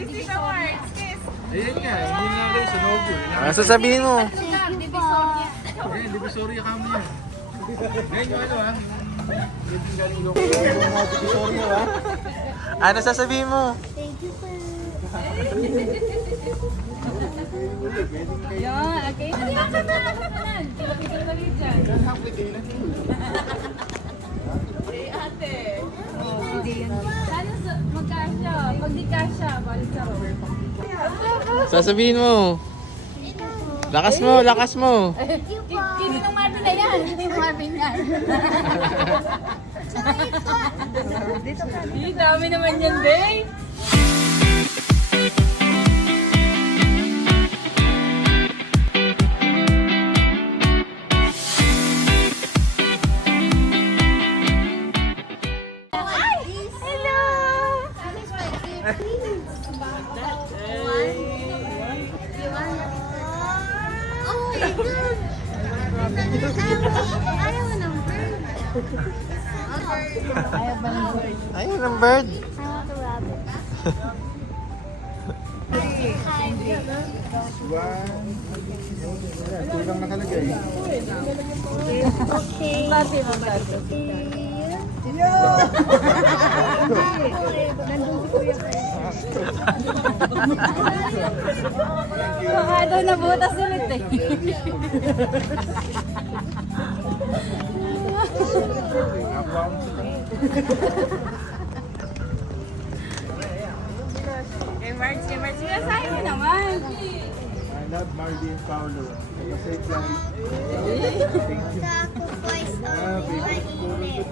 Ayan nga, hindi nga kayo sa Novo. Ano sasabihin mo? Ayan, Divisoria kami yan. Ngayon yung ano ha? Ano sasabihin mo? Thank you po. Yan, okay. Hindi ka na. Pilipitin ka rin dyan. Ate. Hindi yan. Sana magkasya. Pag di kasya, balik sa rower. Sasabihin mo. Lakas mo, lakas mo. Kini ng Marvin na yan. Kini ng Marvin yan. Hindi, dami naman yan, babe. Ayaw ng bird. Ayun ang bird. I want a rabbit. Kulang nakalagay. Okay. Baka daw nabutas ulit eh. Kay March, sinasabi mo naman. I love Mardy and Paolo. Safe life. Sacrifice of my email.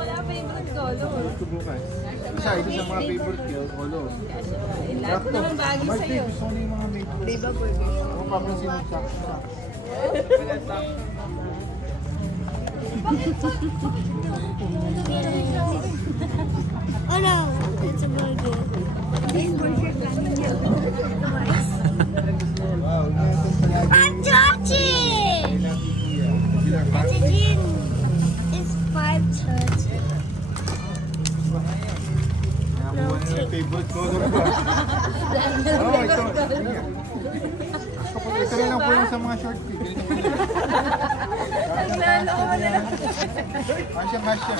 Wala favorite color. Ito bukas. Isa sa mga favorite ko, Olo. Lahat naman bagay sa'yo. Gusto ko na yung mga mate ko. Diba, baby? Ako pa kung sino saksa. Oh no, it's a burger. This burger coming here. Wow, ito talaga. I'm touching! It's a gin. It's 5 touch. Nakakuha na yung favorite color ko. Oo, ito. Ito rin ang kulang sa mga short film. Kasya.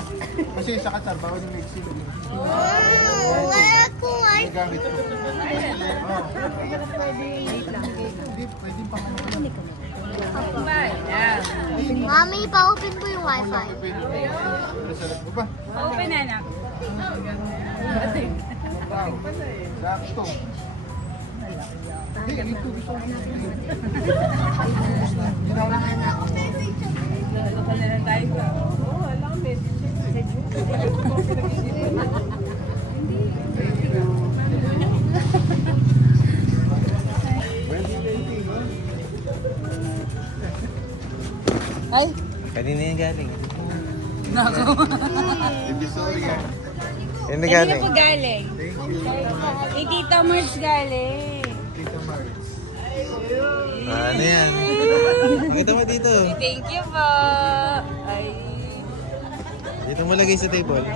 Kasi sa Qatar, bawal yung Mexico. Wala ko ay. Nagamit ko. Hindi, pwede pa kami. Mami, pa-open ko yung wifi. Sarap ko ba? Open na anak. Wow. Sakto. Hindi, dito gusto ko. Lalo na lang tayo ba? Oo, wala kang message. Ay! Kanina yung galing. Nako. Divisoria. Yan na Kanina galing. po galing. Thank you. Kay Tita Marge galing. Tita Mars. Ano yan? Pakita mo dito. Thank you po. Ay. Dito mo lagay sa table.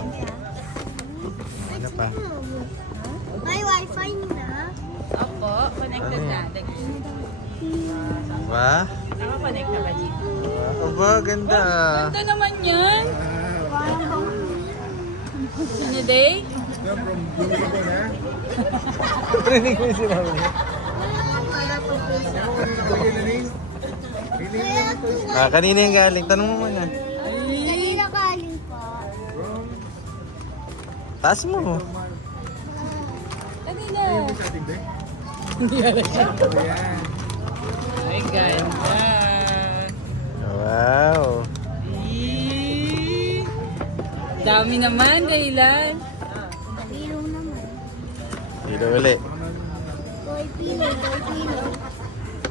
Ano pa? May wifi na. Opo, connected na. Ba? Naka-connect na ba, G? Aba, ganda. Ganda naman yan. Sino day? Ito from Bloomberg na. Rinig mo yung sinabi niya. Lagay na rin. Kanina yung galing. Tanong mo muna. Kanina kaling pa. Taas mo. Kanina. Sa ating day. Ayan. Ay, ganda. Wow. Dami naman, kailan? Pilo naman. Dito uli. Toy pilo.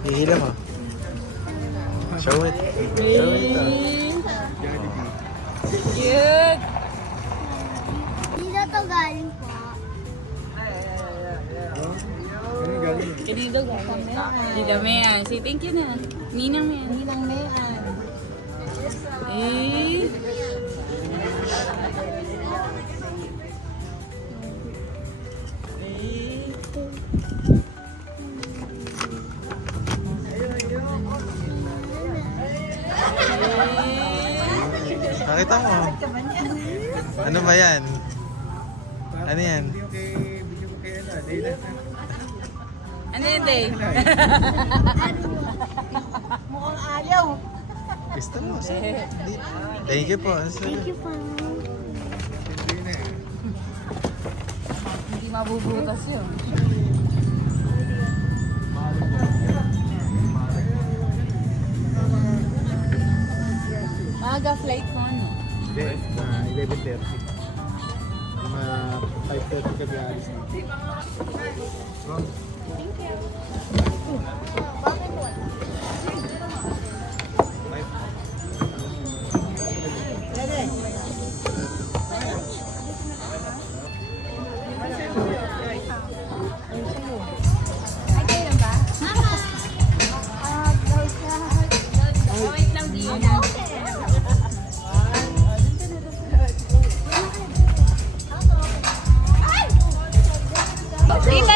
Hihila mo. Show it. Show it. Cute. Dito to galing pa. Ano galing? Kinido ka. Dida Mayan. Say thank you na. Ninang Mayan. Ninang Mayan. Eh. Nakita mo. Ano ba yan? Ano yan? Video ko kay ano, Dayla. Ano yun, Day? Mukhang ayaw. Gusto mo. Thank you po. Thank you po. Hindi na eh. Hindi mabubutas yun. Maaga flight mo, ano? Hindi, 11:30. Mga 5:30 kami alis na. Ay, kayo lang ba? Wait lang, di yun. Tita